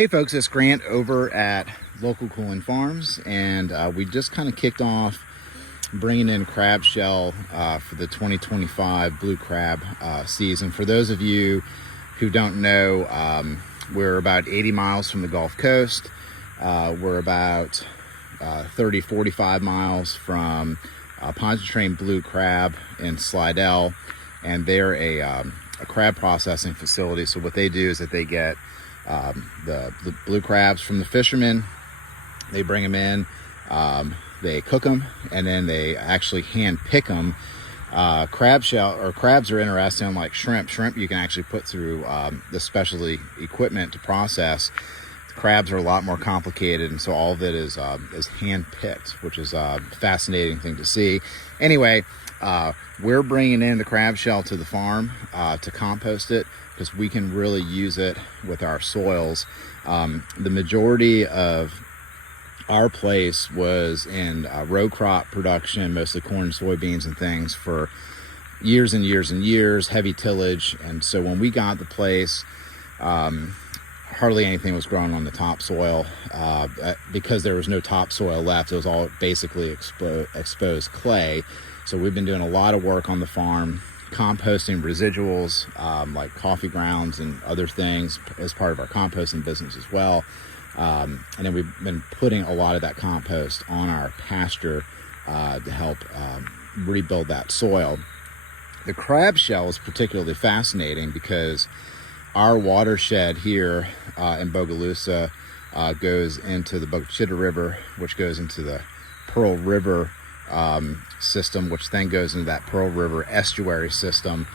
Hey folks, it's Grant over at Local Cooling Farms, and we just kind of kicked off bringing in crab shell for the 2025 blue crab season. For those of you who don't know, we're about 80 miles from the Gulf Coast. We're about 45 miles from Pasture blue crab in Slidell, and they're a crab processing facility. So what they do is that they get the blue crabs from the fishermen, they bring them in, they cook them, and then they actually hand pick them. Crabs are interesting, unlike shrimp. Shrimp you can actually put through the specialty equipment to process. Crabs are a lot more complicated, and so all of it is hand picked, which is a fascinating thing to see. Anyway, we're bringing in the crab shell to the farm to compost it, because we can really use it with our soils. The majority of our place was in row crop production, mostly corn and soybeans and things, for years and years and years, heavy tillage. And so when we got the place, hardly anything was growing on the topsoil because there was no topsoil left. It was all basically exposed clay. So we've been doing a lot of work on the farm, composting residuals like coffee grounds and other things as part of our composting business as well. And then we've been putting a lot of that compost on our pasture to help rebuild that soil. The crab shell is particularly fascinating because our watershed here in Bogalusa goes into the Bogalusa River, which goes into the Pearl River system, which then goes into that Pearl River estuary system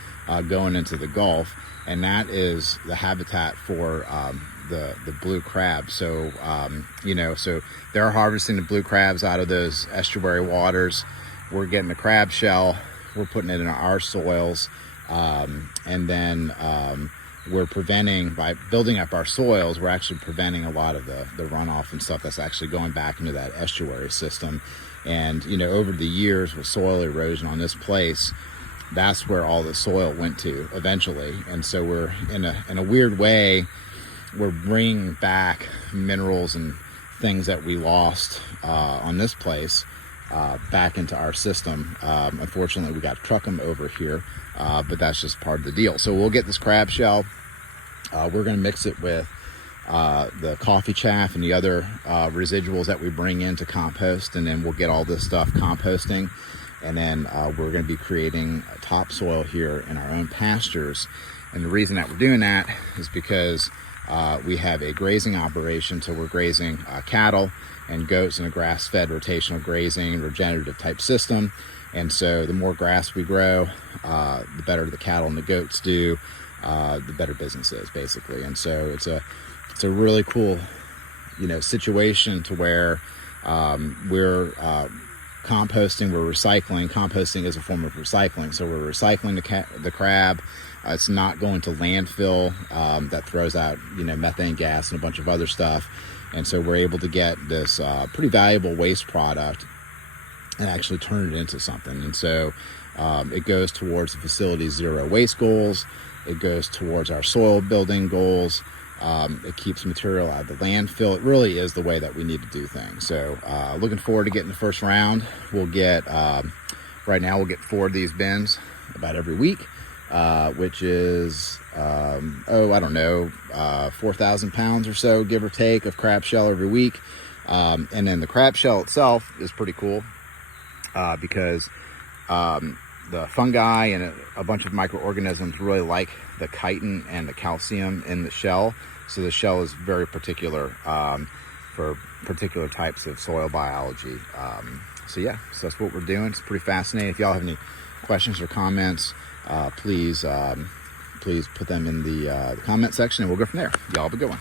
going into the Gulf, and that is the habitat for the blue crab. So so they're harvesting the blue crabs out of those estuary waters. We're getting the crab shell, we're putting it in our soils, and then we're preventing, by building up our soils, we're actually preventing a lot of the runoff and stuff that's actually going back into that estuary system. And over the years with soil erosion on this place, that's where all the soil went to eventually. And so we're in a weird way, we're bringing back minerals and things that we lost on this place back into our system. Unfortunately, we got to truck them over here, but that's just part of the deal. So we'll get this crab shell. We're going to mix it with the coffee chaff and the other residuals that we bring in to compost, and then we'll get all this stuff composting, and then we're going to be creating topsoil here in our own pastures. And the reason that we're doing that is because we have a grazing operation, so we're grazing cattle and goats in a grass-fed rotational grazing regenerative type system. And so the more grass we grow, the better the cattle and the goats do, the better business is, basically. And so it's a really cool situation to where we're composting, we're recycling. Composting is a form of recycling, so we're recycling the crab. It's not going to landfill that throws out methane gas and a bunch of other stuff. And so we're able to get this pretty valuable waste product and actually turn it into something. And so it goes towards the facility's zero waste goals. It goes towards our soil building goals. It keeps material out of the landfill. It really is the way that we need to do things. So looking forward to getting the first round. We'll get, right now we'll get 4 of these bins about every week, which is, 4,000 pounds or so, give or take, of crab shell every week. And then the crab shell itself is pretty cool because the fungi and a bunch of microorganisms really like the chitin and the calcium in the shell. So the shell is very particular for particular types of soil biology. So that's what we're doing. It's pretty fascinating. If y'all have any questions or comments, please put them in the comment section, and we'll go from there. Y'all have a good one.